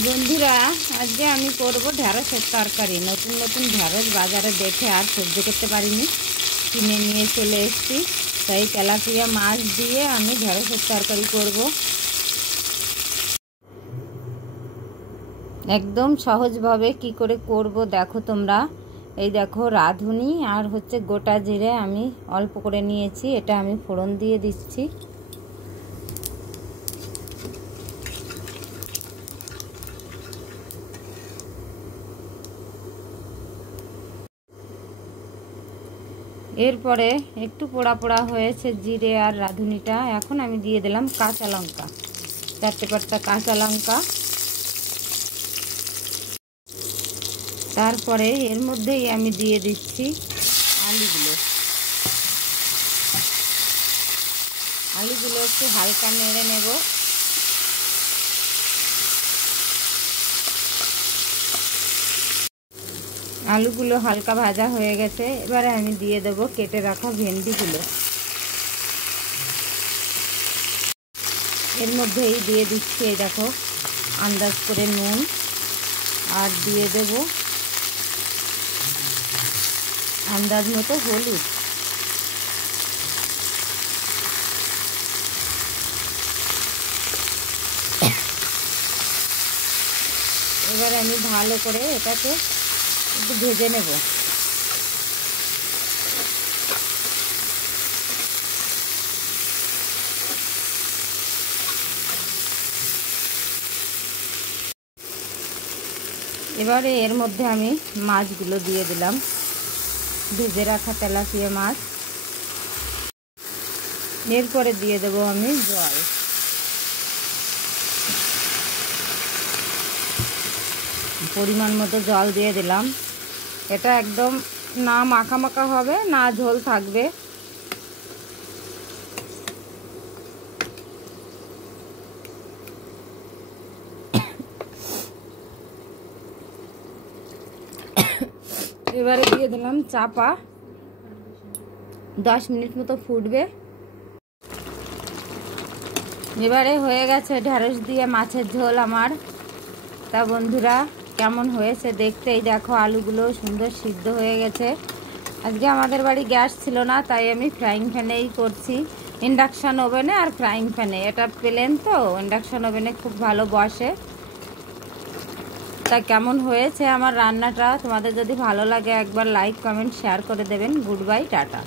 বন্ধুরা, আজকে আমি করব ঢ্যাঁড়সের তরকারি। নতুন নতুন ঢ্যাঁড়স বাজারে দেখে আর সহ্য করতে পারিনি, কিনে নিয়ে চলে এসেছি। তাই তেলাপিয়া মাছ দিয়ে আমি ঢ্যাঁড়সের তরকারি করব। একদম সহজভাবে কি করে করব দেখো তোমরা। এই দেখো, রাঁধুনি আর গোটা জিরে আমি অল্প করে নিয়েছি, এটা আমি ফোড়ন দিয়ে দিচ্ছি। এরপরে একটু পোড়া পোড়া হয়েছে জিরে আর রাঁধুনিটা। এখন আমি দিয়ে দিলাম কাঁচা লঙ্কা, 4টে কাঁচা লঙ্কা। তারপরে এর মধ্যেই আমি দিয়ে দিচ্ছি আলুগুলো একটু হালকা নেড়ে নেব। আলুগুলো হালকা ভাজা হয়ে গেছে, এবারে আমি দিয়ে দেব কেটে রাখা ভেন্ডিগুলো। এর মধ্যেই দিয়ে দিচ্ছি, এই দেখো, আন্দাজ করে নুন, আর দিয়ে দেব আন্দাজ মতো হলুদ। এবারে আমি ভালো করে এটাকে একটু ভেজে নেব। এবারে এর মধ্যে আমি মাছগুলো দিয়ে দিলাম, ভেজে রাখা তেলাপিয়া মাছ। এরপরে দিয়ে দেবো আমি জল। পরিমাণ মতো জল দিয়ে দিলাম। এটা একদম না মাখা মাখা হবে, না ঝোল থাকবে। এবারে দিয়ে দিলাম চাপা, 10 মিনিট মতো ফুটবে। এবারে হয়ে গেছে ঢ্যাঁড়স দিয়ে মাছের ঝোল আমার। তা বন্ধুরা, কেমন হয়েছে দেখতে? এই দেখো, আলুগুলো সুন্দর সিদ্ধ হয়ে গেছে। আজকে আমাদের বাড়ি গ্যাস ছিল না, তাই আমি ফ্রাইং প্যানেই করছি, ইন্ডাকশান ওভেনে আর ফ্রাইং প্যানে। এটা প্লেন তো, ইন্ডাকশান ওভেনে খুব ভালো বসে। তা কেমন হয়েছে আমার রান্নাটা? তোমাদের যদি ভালো লাগে একবার লাইক কমেন্ট শেয়ার করে দেবেন। Good bye, tata.